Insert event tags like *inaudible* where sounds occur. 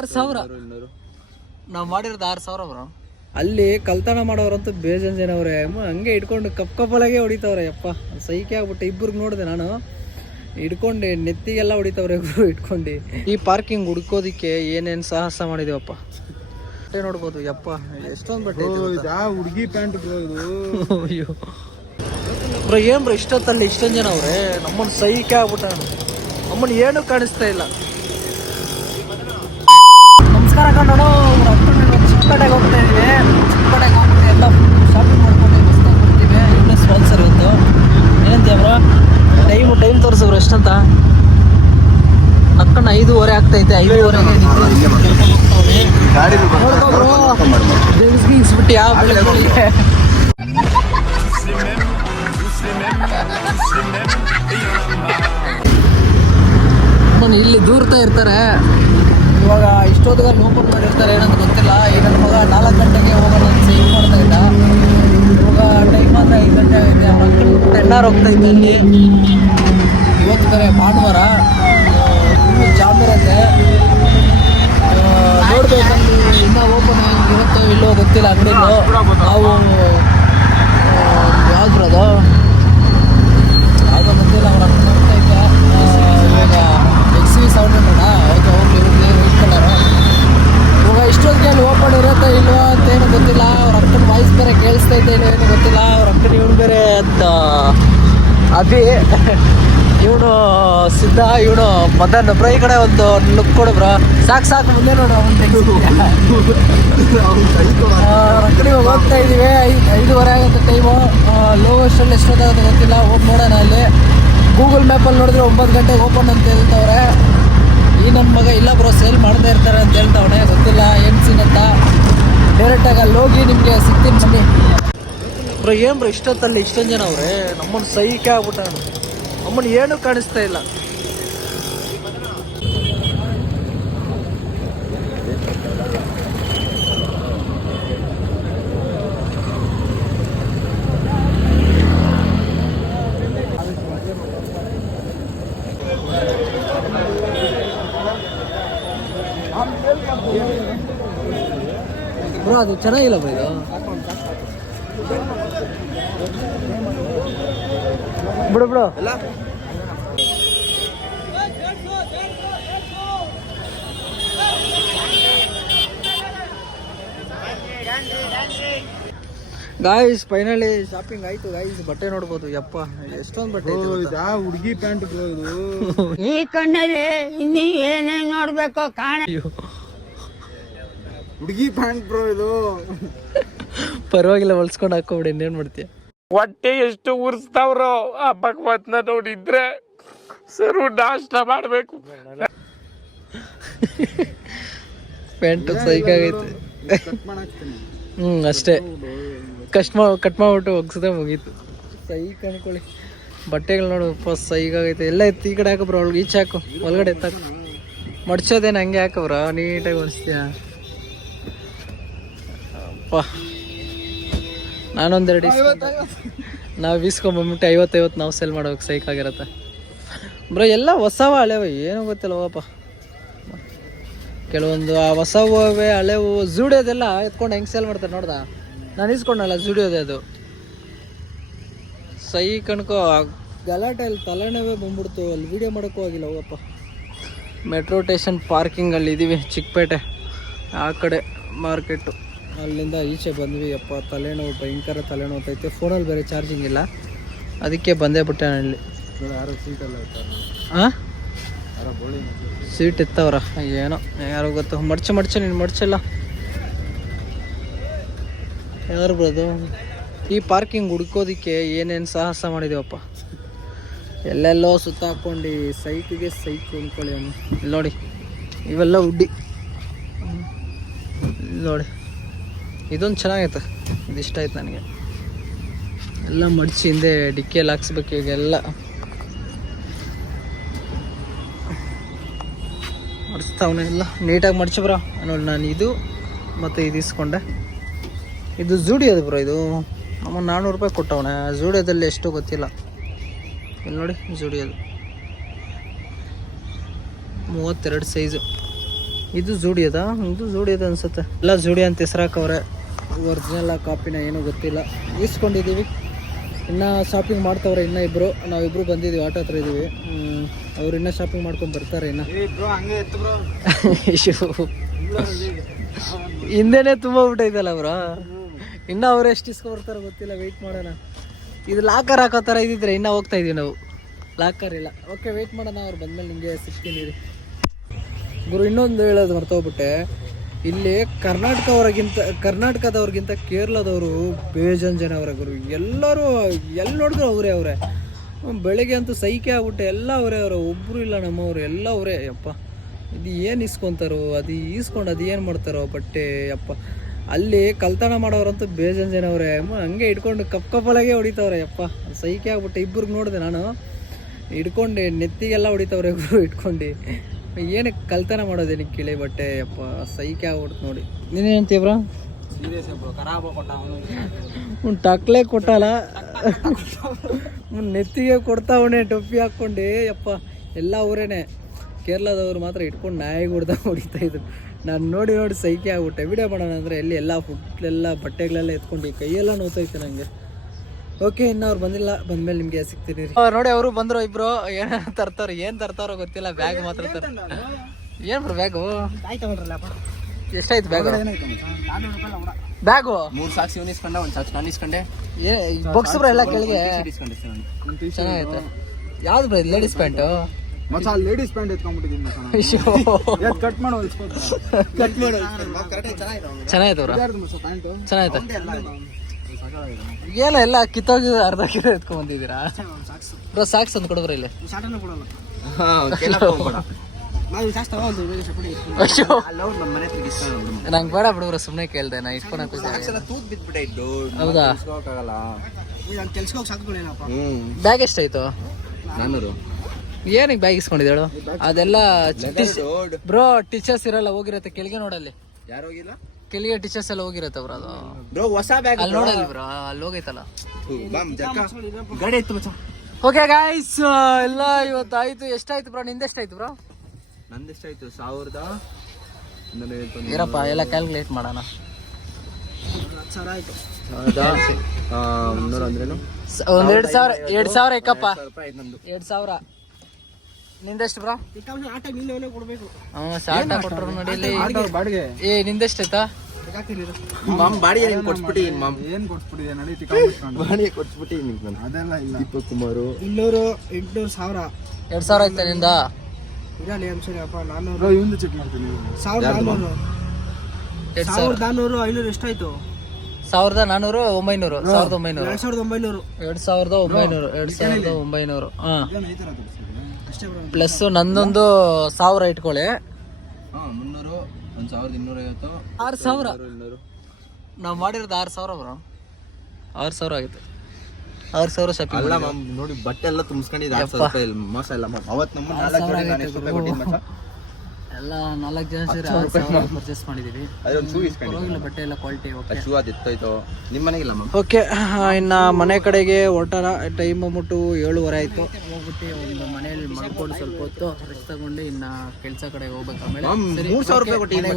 ಆರು ಸಾವಿರ. ನಾವು ಮಾಡಿರೋದು ಆರು ಸಾವಿರ ಬ್ರೋ. ಅಲ್ಲಿ ಕಲ್ತನ ಮಾಡೋರಂತೂ ಬೇಜನ್ ಜನ ಅವ್ರೆ. ಅಮ್ಮ ಹಂಗೆ ಇಟ್ಕೊಂಡು ಕಪ್ ಕಪ್ಪಲಾಗೆ ಹೊಡಿತಾವ್ರೆ ಯಪ್ಪ. ಸೈಕೆ ಆಗ್ಬಿಟ್ಟು. ಇಬ್ಬರಿಗೆ ನೋಡಿದೆ ನಾನು. ಹಿಡ್ಕೊಂಡು ನೆತ್ತಿಗೆಲ್ಲ ಹೊಡಿತಾವ್ರೆ ಇಬ್ರು ಇಟ್ಕೊಂಡು. ಈ ಪಾರ್ಕಿಂಗ್ ಹುಡ್ಕೋದಿಕ್ಕೆ ಏನೇನು ಸಾಹಸ ಮಾಡಿದೇವಪ್ಪ ಬಟ್ಟೆ ನೋಡ್ಬೋದು ಯಪ್ಪ. ಎಷ್ಟೊಂದು ಬಟ್ಟೆ? ಹುಡುಗಿ ಪ್ಯಾಂಟ್ ಅಯ್ಯೋ. ಬ್ರೋ ಏನ್ ಬ್ರೋ ಇಷ್ಟೊತ್ತಲ್ಲಿ ಇಷ್ಟೊಂದು ಜನ ಅವ್ರೆ? ನಮ್ಮನ್ನು ಸೈಕೆ ಆಗ್ಬಿಟ್ಟ ನಮ್ಮನ್ನು ಏನು ಕಾಣಿಸ್ತಾ ಇಲ್ಲ. ನಮಸ್ಕಾರ ಕಣ್ಣೋಡು ಚಿಕ್ಕಪೇಟೆಗೆ ಹೋಗ್ತಾ ಇದ್ದೀವಿ ಚಿಕ್ಕಪೇಟೆಗೆ ಹೋಗ್ಬಿಟ್ಟು ಎಲ್ಲ ಶಾಪಿಂಗ್ ಮಾಡ್ಕೊಂಡು ಮಸ್ತಾಗಿ ಬರ್ತೀವಿ ಇವನೇ ಸ್ಪಾನ್ಸರ್ ಇವತ್ತು. ಏನಂತೀಯ ಬ್ರೋ? ಟೈಮು ಟೈಮ್ ತೋರಿಸಿದ್ರು ಎಷ್ಟಂತ? ನಕ್ಕಣ್ಣ ಐದೂವರೆ ಆಗ್ತೈತೆ ಐದೂವರೆಗೆ ಬ್ರೋ. ಬೆಳೆಸ್ಬಿಟ್ಟಿಯಾ ಬೆಳಗ್ಗೆ. ಇಲ್ಲಿ ದೂರ್ತಾ ಇರ್ತಾರೆ. ಇವಾಗ ಇಷ್ಟೊತ್ತಿಗೆ ಓಪನ್ ಮಾಡಿರ್ತಾರೆ ಏನಂತ ಗೊತ್ತಿಲ್ಲ. ಈಗ ನನ್ನ ಮಗ ನಾಲ್ಕು ಗಂಟೆಗೆ ಹೋಗೋಣ ಅಂತ ಸೇವ್ ಮಾಡ್ತಾ ಇದ್ದ. ಇವಾಗ ಟೈಮ್ ಮಾತ್ರ ಐದು ಗಂಟೆ ಆಗಿದೆ. ಅವ್ರ ಟೆನ್ನಾರ್ ಹೋಗ್ತಾ ಇದ್ದೆ ಅಲ್ಲಿ. ಇವತ್ತು ಬೇರೆ ಭಾನುವಾರ. ಫುಲ್ ಜಾಬ್ ಇರುತ್ತೆ. ನೋಡ್ಬೇಕಂದ್ರೆ ಇನ್ನೂ ಓಪನ್ ಇವತ್ತು ಇಲ್ಲೋ ಗೊತ್ತಿಲ್ಲ ಅಂಗಡಿಗೂ ನಾವು ಯಾವುದೋ ಗೊತ್ತಿಲ್ಲ ಅವ್ರ ಹತ್ರ ನೋಡ್ತಾ ಇದ್ದೆ ಆ, ಇವಾಗ ಎಕ್ಸ್ ವಿ ಸೆವೆನ್ ಹಂಡ್ರೆಡಾ ಓಕೆ ಹೋಗ್ಲಿ ಹೋಗ್ಲಿ ವೈಟ್ ಕಲರು ಇವಾಗ ಇಷ್ಟೊತ್ತಿಗೆ ಅಲ್ಲಿ ಓಪನ್ ಇರುತ್ತೋ ಇಲ್ವಾ ಅಂತ ಏನು ಗೊತ್ತಿಲ್ಲ ಅವ್ರ ಅಕ್ಕನ ವಾಯ್ಸ್ ಬೇರೆ ಕೇಳಿಸ್ತಾ ಇದೆ ಏನೋ ಏನು ಗೊತ್ತಿಲ್ಲ ಅವ್ರ ಅಕ್ಕನ ಇವನು ಬೇರೆ ಅಂತ *laughs* ಇವನು ಸಿದ್ಧ, ಇವನು ಮದನ್. ಬ್ರ, ಈ ಕಡೆ ಒಂದು ಲುಕ್ ಕೊಡು ಬ್ರೋ. ಸಾಕು ಸಾಕು, ಮುಂದೆ ನೋಡು, ಅವನು ಹೋಗ್ತಾ ಐದು, ಐದೂವರೆ ಆಗುತ್ತೆ ಟೈಮು ಲೋವೆಸ್ಟಲ್ಲಿ ಎಷ್ಟೊತ್ತಾಗುತ್ತೆ ಗೊತ್ತಿಲ್ಲ. ಹೋಗಿ ನೋಡೋಣ ಅಲ್ಲಿ ಗೂಗಲ್ ಮ್ಯಾಪಲ್ಲಿ ನೋಡಿದ್ರೆ ಒಂಬತ್ತು ಗಂಟೆಗೆ ಓಪನ್ ಅಂತ ಹೇಳ್ತವ್ರೆ. ಈ ನನ್ನ ಮಗ ಇಲ್ಲ ಬ್ರೋ ಸೇಲ್ ಮಾಡ್ತಾ ಇರ್ತಾರೆ ಅಂತ ಹೇಳ್ತವ್ನೆ. ಗೊತ್ತಿಲ್ಲ, ಏನು ಸಿಗತ್ತಾ ಡೈರೆಕ್ಟಾಗಿ ಅಲ್ಲಿ ಹೋಗಿ ನಿಮಗೆ ಸಿಗ್ತೀನಿ, ಬನ್ನಿ. ಬ್ರೋ ಏನ್ ಬ್ರ ಇಷ್ಟೊತ್ತಲ್ಲಿ ಇಷ್ಟೊಂದು ಜನ ಅವ್ರೆ ನಮ್ಮನ್ನು ಸೈಕೆ ಆಗ್ಬಿಟ್ಟ ನಮ್ಮನ್ನು ಏನು ಕಾಣಿಸ್ತಾ ಇಲ್ಲ. ಬ್ರೋ, ಅದು ಚೆನ್ನಾಗಿಲ್ಲ ಬ್ರೋ ಇದು. ಬಿಡು ಬಿಡು. ಗಾಯ್ಸ್ ಫೈನಲಿ ಶಾಪಿಂಗ್ ಆಯ್ತು ಗಾಯ್ಸ್ ಬಟ್ಟೆ ನೋಡ್ಬೋದು. ಯಪ್ಪ ಎಷ್ಟೊಂದು ಬಟ್ಟೆ? ಹುಡುಗಿ ಪ್ಯಾಂಟ್ ಬ್ರೋ ಇದು. *laughs* ಈ ಕಣ್ಣಲ್ಲಿ ಇನ್ನಿ ಏನೇ ನೋಡ್ಬೇಕು ಕಾಣ. ಹುಡುಗಿ ಪ್ಯಾಂಟ್ ಬ್ರೋ ಇದು. ಪರವಾಗಿಲ್ಲ ಹೊಲ್ಸ್ಕೊಂಡು ಹಾಕೋಬಿಡಿ ಇನ್ನೇನು ಮಾಡ್ತೀಯ? ಹೊಟ್ಟೆ ಎಷ್ಟು ಉರ್ಸ್ತಾವ್ರೋ ಆ ಭಗವತ್ನ ನೋಡಿದ್ರೆ ಸರು ನಾಷ್ಟ ಮಾಡ್ಬೇಕು. ಪ್ಯಾಂಟ್ ಸೈಕಾಗೈತೆ ಹ್ಞೂ ಅಷ್ಟೇ. ಕಷ್ಟ ಕಟ್ ಮಾಡಿಬಿಟ್ಟು ಒಗ್ಸದೆ ಮುಗೀತು. ಸೈಕ್ ಅನ್ಕೊಳ್ಳಿ. ಬಟ್ಟೆಗಳು ನೋಡು, ಫಸ್ಟ್ ಸೈಗಾಗೈತೆ ಎಲ್ಲ ಇತ್ತು ಈ ಕಡೆ ಹಾಕಬ್ರ, ಅವ್ಳಿಗೆ ಈಚೆ ಹಾಕು. ಒಳಗಡೆ ಎತ್ತಾಕು. ಮಡ್ಚೋದೇನು ಹಂಗೆ ಹಾಕಬ್ರ? ನೀಟಾಗಿ ಹೊಲಿಸ್ತೀಯ ಅಪ್ಪ. ನಾನೊಂದೆರಡು ನಾವು ಬೀಸ್ಕೊಂಬಂದ್ಬಿಟ್ಟು ಐವತ್ತೈವತ್ತು ನಾವು ಸೆಲ್ ಮಾಡೋಕೆ ಸೈಕ್ ಆಗಿರತ್ತೆ. ಬ್ರೋ, ಎಲ್ಲ ಹೊಸವ ಹಳೆವ, ಏನೂ ಗೊತ್ತಿಲ್ಲ ಹೋಗಪ್ಪ ಕೆಲವೊಂದು ಆ ಹೊಸವೇ ಹಳೆವು ಜೂಡಿಯೋದೆಲ್ಲ ಎತ್ಕೊಂಡು ಹೆಂಗೆ ಸೇಲ್ ಮಾಡ್ತಾರೆ ನೋಡ್ದ? ನಾನು ಇಸ್ಕೊಂಡಲ್ಲ ಜೂಡಿಯೋದೇ ಅದು. ಸೈ ಕಣ್ಕೋ ಗಲಾಟೆ ಅಲ್ಲಿ ತಲೆನೋವೇ ಬಂದ್ಬಿಡ್ತು, ಅಲ್ಲಿ ವೀಡಿಯೋ ಮಾಡೋಕ್ಕೂ ಆಗಿಲ್ಲ, ಹೋಗಪ್ಪ. ಮೆಟ್ರೋ ಸ್ಟೇಷನ್ ಪಾರ್ಕಿಂಗಲ್ಲಿ ಇದ್ದೀವಿ ಚಿಕ್ಕಪೇಟೆ, ಆ ಕಡೆ ಮಾರ್ಕೆಟು ಅಲ್ಲಿಂದ ಈಚೆ ಬಂದ್ವಿ. ಅಪ್ಪ ತಲೆನೋವು ಭಯಂಕರ ತಲೆನೋವು ಅಂತೈತೆ ಫೋನಲ್ಲಿ ಬೇರೆ ಚಾರ್ಜಿಂಗ್ ಇಲ್ಲ. ಅದಕ್ಕೆ ಬಂದೇ ಬಿಟ್ಟೆ ಅಲ್ಲಿ ಹಾಂ ಸೀಟ್ ಇತ್ತವ್ರ? ಏನೋ ಯಾರೋ ಗೊತ್ತು. ಮಡ್ಚೆ ಮಡ್ಚೆ ನೀನು ಮಡ್ಚಲ್ಲ. ಯಾರು ಬರೋದು ಈ ಪಾರ್ಕಿಂಗ್ ಹುಡ್ಕೋದಿಕ್ಕೆ ಏನೇನು ಸಾಹಸ ಮಾಡಿದೀವಪ್ಪ? ಎಲ್ಲೆಲ್ಲೋ ಸುತ್ತ ಹಾಕ್ಕೊಂಡು ಸೈಕಿಗೆ ಸೈಕ್ ಅಂದ್ಕೊಳ್ಳಿ ನೋಡಿ ಇವೆಲ್ಲ ಉಡ್ಡಿ. ನೋಡಿ. ಇದೊಂದು ಚೆನ್ನಾಗೈತೆ. ಇದಿಷ್ಟ ಆಯ್ತು ನನಗೆ. ಎಲ್ಲ ಮಡಚಿ ಹಿಂದೆ ಡಿಕ್ಕಿಯಲ್ಲಿ ಹಾಕ್ಸ್ಬೇಕು ಈಗ ಎಲ್ಲ ಮಡಿಸ್ತಾವನೆ ಎಲ್ಲ. ನೀಟಾಗಿ ಮಡಚು ಬ್ರೋ. ನೋಡಿ, ನಾನು ಇದು ಮತ್ತು ಇದು ಇಸ್ಕೊಂಡೆ. ಇದು ಜೂಡಿಯೋದು ಬ್ರೋ ಇದು. ನಮ್ಮ ನಾನ್ನೂರು ರೂಪಾಯಿ ಕೊಟ್ಟವನೆ. ಜೂಡಿಯೋದಲ್ಲಿ ಎಷ್ಟು ಗೊತ್ತಿಲ್ಲ. ಇಲ್ಲಿ ನೋಡಿ ಜೂಡಿಯೋದು ಮೂವತ್ತೆರಡು ಸೈಜು. ಇದು ಜೂಡಿಯೋದಾ ಇದು ಜೂಡಿಯದ ಅನ್ಸುತ್ತೆ. ಎಲ್ಲ ಜೂಡಿ ಅಂತ ಹೆಸರಾಕವ್ರೆ ಒರಿಜಿನಲ್ ಕಾಪಿನ ಏನೂ ಗೊತ್ತಿಲ್ಲ. ಈಸ್ಕೊಂಡಿದ್ದೀವಿ ಇನ್ನು ಶಾಪಿಂಗ್ ಮಾಡ್ತವ್ರೆ ಇನ್ನೂ ಇಬ್ಬರು ನಾವಿಬ್ಬರು ಬಂದಿದ್ದೀವಿ ಆಟೋ ಹತ್ರ ಇದ್ದೀವಿ ಅವ್ರು ಇನ್ನೂ ಶಾಪಿಂಗ್ ಮಾಡ್ಕೊಂಡು ಬರ್ತಾರೆ ಇನ್ನು. ಹಿಂದೆನೆ ತುಂಬ ಬಿಟ್ಟೈತಲ್ಲ ಬ್ರೋ. ಇನ್ನು ಅವ್ರು ಎಷ್ಟು ಇಸ್ಕೊಬರ್ತಾರೋ ಗೊತ್ತಿಲ್ಲ ವೆಯ್ಟ್ ಮಾಡೋಣ. ಇದು ಲಾಕರ್ ಹಾಕೋ ಥರ ಇದ್ದಿದ್ರೆ ಇನ್ನೂ ಹೋಗ್ತಾ ಇದೀವಿ ನಾವು. ಲಾಕರ್ ಇಲ್ಲ. ಓಕೆ ವೆಯ್ಟ್ ಮಾಡೋಣ ಅವ್ರು ಬಂದಮೇಲೆ ನಿಮಗೆ ಸಿಗ್ತೀನಿ. ಗುರು ಇನ್ನೊಂದು ಹೇಳೋದು ಮರ್ತೋಗ್ಬಿಟ್ಟೆ. ಇಲ್ಲಿ ಕರ್ನಾಟಕ ಅವರಿಗಿಂತ ಕರ್ನಾಟಕದವ್ರಿಗಿಂತ ಕೇರಳದವರು ಬೇಜನ್ ಜನ ಅವರೇ ಗುರು. ಎಲ್ಲರೂ ಎಲ್ಲಿ ನೋಡಿದ್ರು ಅವರೇ ಅವರೇ. ಬೆಳಿಗ್ಗೆ ಅಂತೂ ಸೈಕೆ ಆಗ್ಬಿಟ್ಟೆ, ಎಲ್ಲ ಅವರೇ ಅವರು. ಒಬ್ಬರು ಇಲ್ಲ ನಮ್ಮವರು, ಎಲ್ಲ ಅವರೇ. ಯಪ್ಪ, ಇದು ಏನು ಇಸ್ಕೊತಾರೋ ಅದು ಈಸ್ಕೊಂಡು ಅದು ಏನು ಮಾಡ್ತಾರೋ ಬಟ್ಟೆ, ಯಪ್ಪ. ಅಲ್ಲಿ ಕಲ್ತನ ಮಾಡೋರಂತೂ ಬೇಜನ್ ಜನ ಅವರೇ. ಹಂಗೆ ಇಟ್ಕೊಂಡು ಕಪ್ ಕಪ್ಪಲಾಗೆ ಹೊಡಿತಾವ್ರೆ, ಯಪ್ಪ. ಸೈಕೆ ಆಗ್ಬಿಟ್ಟೆ, ಇಬ್ಬರಿಗೆ ನೋಡಿದೆ ನಾನು. ಹಿಡ್ಕೊಂಡು ನೆತ್ತಿಗೆಲ್ಲ ಹೊಡಿತಾವ್ರೆ ಗುರು, ಇಟ್ಕೊಂಡು. ಏನಕ್ಕೆ ಕಲ್ತನ ಮಾಡೋದೇನಕ್ಕೆ ಕೇಳಿ ಬಟ್ಟೆ ಅಪ್ಪ ಸೈಕೆ ಆಗ್ಬಿಡ್ತು ನೋಡಿ. ನೀನೇನು ಸೀರಿಯಸ್ ಬ್ರೋ? ಖರಾಬ್ ಕೊಟ್ಟ ಅವ್ನು. ಟಕ್ಲೆ ಕೊಟ್ಟಲ್ಲ. ಅವ್ನು ನೆತ್ತಿಗೆ ಕೊಡ್ತಾವಣೆ ಟೊಪ್ಪಿ ಹಾಕ್ಕೊಂಡು. ಯಪ್ಪ ಎಲ್ಲ ಊರೇನೆ. ಕೇರಳದವ್ರು ಮಾತ್ರ ಇಟ್ಕೊಂಡು ನಾಯಿ ಹೊಡ್ದ ಹೊಡಿತಾ ಇದ್ರು. ನಾನು ನೋಡಿ ನೋಡಿ ಸೈಕೆ ಆಗ್ಬಿಟ್ಟೆ. ವಿಡಿಯೋ ಮಾಡೋಣ ಅಂದರೆ ಎಲ್ಲಿ ಎಲ್ಲ ಫುಡ್ ಎಲ್ಲ ಬಟ್ಟೆಗಳೆಲ್ಲ ಎತ್ಕೊಂಡು ಕೈಯೆಲ್ಲ ನೋತೈತೆ ನನಗೆ ಓಕೆ ಇನ್ನು ಅವ್ರು ಬಂದಿಲ್ಲ. ಬಂದ್ಮೇಲೆ ನಿಮಗೆ ಸಿಗ್ತೀರಿ ನೋಡಿ ಅವರು ಬಂದ್ರು ಇಬ್ರು. ಏನ ತರ್ತಾರ ಏನ್ ತರ್ತಾರೋ ಗೊತ್ತಿಲ್ಲ. ಬ್ಯಾಗ್ ಮಾತ್ರ ತರ್ತಾರೆ ಏನ್ ಬ್ರೋ ಬ್ಯಾಗು ಎಷ್ಟಾಯ್ತು ಬ್ಯಾಗ್ ಬ್ಯಾಗು ಮೂರು ಸಾಕ್ಸ್ ಇವನು ಇಸ್ಕೊಂಡ ಒಂದು ಸಾಕ್ಸ್ ನಾನು ಇಸ್ಕೊಂಡೆ. ಬಾಕ್ಸ್ ಬ್ರೋ ಎಲ್ಲ ಕೆಳಗೆ. ಚೆನ್ನಾಗೈತೆ. ಯಾವ್ದು ಬ್ರೋ ಲೇಡೀಸ್ ಪ್ಯಾಂಟು ಮಚ್ಚ ಲೇಡೀಸ್ ಪ್ಯಾಂಟ್ ಎತ್ಕೊಂಡ್ಬಿಟ್ಟಿದ್ದೀನಿ ಮಚ್ಚ ಕಟ್ ಮಾಡೋ ಕಟ್ ಮಾಡೋ ಚೆನ್ನಾಯ್ತು ಬ್ರೋ. ಮಚ್ಚ ಏನ ಎಲ್ಲ ಕಿತ್ತೋಗಿ ಅರ್ಧ ಕಿಲೋ ಎತ್ಕೊಂಡ್ ಬಂದಿದ್ದೀರಾ? ಬ್ರೋ ಸಾಕ್ಸ್ ಅಂತ ಕೊಡು ಬ್ರೋ ಇಲ್ಲಿ. ನಂಗೆ ಬೇಡ ಬಿಡು ಬ್ರೋ ಸುಮ್ಮನೆ ಕೇಳ್ದೆ ನಾ ಇದ್ದು. ಹೌದಾ? ಬ್ಯಾಗ್ ಎಷ್ಟಾಯ್ತು? ನಾನೂರು. ಏನಕ್ಕೆ ಬ್ಯಾಗ್ ಇಸ್ಕೊಂಡಿದ್ದೇಳು ಅದೆಲ್ಲ ಬ್ರೋ ಟೀಚರ್ಸ್ ಇರಲ್ಲ ಹೋಗಿರತ್ತೆ ಕೆಳಗೆ ನೋಡಲ್ಲಿ. ಯಾರು ಹೋಗಿಲ್ಲ? ಕೆಳಗೆ ಟೀಚರ್ಸ್ ಎಲ್ಲ ಹೋಗಿರತ್ತೆ ಬ್ರೋ ಅದು. ಬ್ರೋ ಹೊಸ ಬ್ಯಾಗ್ ಅಲ್ಲಿ ನೋಡಲ್ಲ ಬ್ರೋ ಅಲ್ಲಿ ಹೋಗೈತಲ್ಲ. ಗಡಿ ಇತ್ತು ಮಚ್ಚ. ಓಕೆ ಗಾಯ್ಸ್ ಎಲ್ಲ ಇವತ್ತು ಆಯ್ತು ಎಷ್ಟಾಯ್ತು ಬ್ರೋ ನಿಂದ ಎಷ್ಟಾಯ್ತು ಬ್ರೋ ನಂದು ಎಷ್ಟಾಯ್ತು ಸಾವಿರದ. ಇರಪ್ಪ ಎಲ್ಲ ಕ್ಯಾಲ್ಕುಲೇಟ್ ಮಾಡೋಣ ಒಂದ್ ಎರಡ್ ಸಾವಿರ ಎರಡ್ ಸಾವಿರ ಇಕ್ಕಪ್ಪ ನಮ್ದು. ಎರಡ್ ಸಾವಿರ. ನಿಂದೆಷ್ಟು ಬ್ರಾ ಇಲ್ಲಿ ಬಾಡಿಗೆ ಏ ನಿಂದೆಷ್ಟಾಯ್ತಾ ಮಾಮ್ ಬಾಡಿಗೆ ನೀನು ಕೊಟ್ಬಿಟ್ಟು ಮಾಮ್? ಏನ್ ಕೊಟ್ಬಿಟ್ಟಿದೆ ನಡಿ ಬಾಡಿಗೆ ಕೊಟ್ಬಿಟ್ಟು ನಾನು ಅದೆಲ್ಲ ಇಲ್ಲ. ದೀಪಕ್ ಕುಮಾರು ಇನ್ನೂರು ಎಂಟುನೂರು ಸಾವಿರ. ಎರಡು ಸಾವಿರ ಆಯ್ತಾ ನಿಂದ? ಇರಲಿ ಅಪ್ಪ ನಾನ್ನೂರು ಬ್ರೋ ಇವಂದು ಚೆಕ್ ಮಾಡ್ತೀನಿ ಸಾವಿರದ ನಾನ್ನೂರು ಎರಡ್ ಸಾವಿರ. ಸಾವಿರದ ನಾನ್ನೂರು ಐನೂರು ಎಷ್ಟಾಯ್ತು? ಸಾವಿರದ ನಾನ್ನೂರು ಒಂಬೈನೂರು. ಸಾವಿರದ ಒಂಬೈನೂರು. ಎರಡು ಸಾವಿರದ ಒಂಬೈನೂರು. ಎರಡು ಸಾವಿರದ ಒಂಬೈನೂರು ಎರಡು ಸಾವಿರದ ಒಂಬೈನೂರು. ಹಾ. ಪ್ಲಸ್ ನಂದೊಂದು ಸಾವಿರ ಇಟ್ಕೊಳ್ಳಿ ಹಾ ಮುನ್ನೂರು ಒಂದು ಸಾವಿರದ ಇನ್ನೂರ ಐವತ್ತು ಆರು ಸಾವಿರ. ಇನ್ನೂರು. ನಾವು ಮಾಡಿರೋದು ಆರು ಸಾವಿರ ಬ್ರೋ. ಆರು ಸಾವಿರ ಆಗಿತ್ತು ಆರು ಸಾವಿರ ಶಾಪಿಂಗ್ ಅಲ್ಲ ಮ್ಯಾಮ್ ನೋಡಿ ಬಟ್ಟೆ ಎಲ್ಲ ತುಂಬಿಸ್ಕೊಂಡಿದ್ದೆ ಮೋಸ ಇಲ್ಲ ಮ್ಯಾಮ್ ಅವತ್ತು ನಮ್ಮ ನಾಲ್ಕು ಎಷ್ಟು ರೂಪಾಯಿ ಕೊಟ್ಟಿದ್ದು ಎಲ್ಲ ನಾಲ್ಕು ಜನ ಸೇರಿ ಆರು ಸಾವಿರ ಪರ್ಚೇಸ್ ಮಾಡಿದ್ದೀವಿ ಅದೊಂದು ಶೂ ಪರವಾಗಿಲ್ಲ ಬಟ್ಟೆ ಎಲ್ಲ ಕ್ವಾಲಿಟಿ ಓಕೆ. ಶೂ ಅದು ಎತ್ತೋಯ್ತು? ನಿಮ್ಮ ಮನೆಗಿಲ್ಲ ಓಕೆ ಇನ್ನು ಮನೆ ಕಡೆಗೆ ಹೊರಟಾರ ಟೈಮ್ ಬಂದ್ಬಿಟ್ಟು ಏಳುವರೆ ಆಯಿತು. ಹೋಗ್ಬಿಟ್ಟು ಒಂದು ಮನೆಯಲ್ಲಿ ಮಡ್ಕೊಂಡು ಸ್ವಲ್ಪ ಹೊತ್ತು ರೆಸ್ಟ್ ತಗೊಂಡು ಇನ್ನ ಕೆಲಸ ಕಡೆ ಹೋಗ್ಬೇಕು. ಆಮೇಲೆ ಮೂರು ಸಾವಿರ ರೂಪಾಯಿ ಕೊಟ್ಟಿದ್ದೀನಿ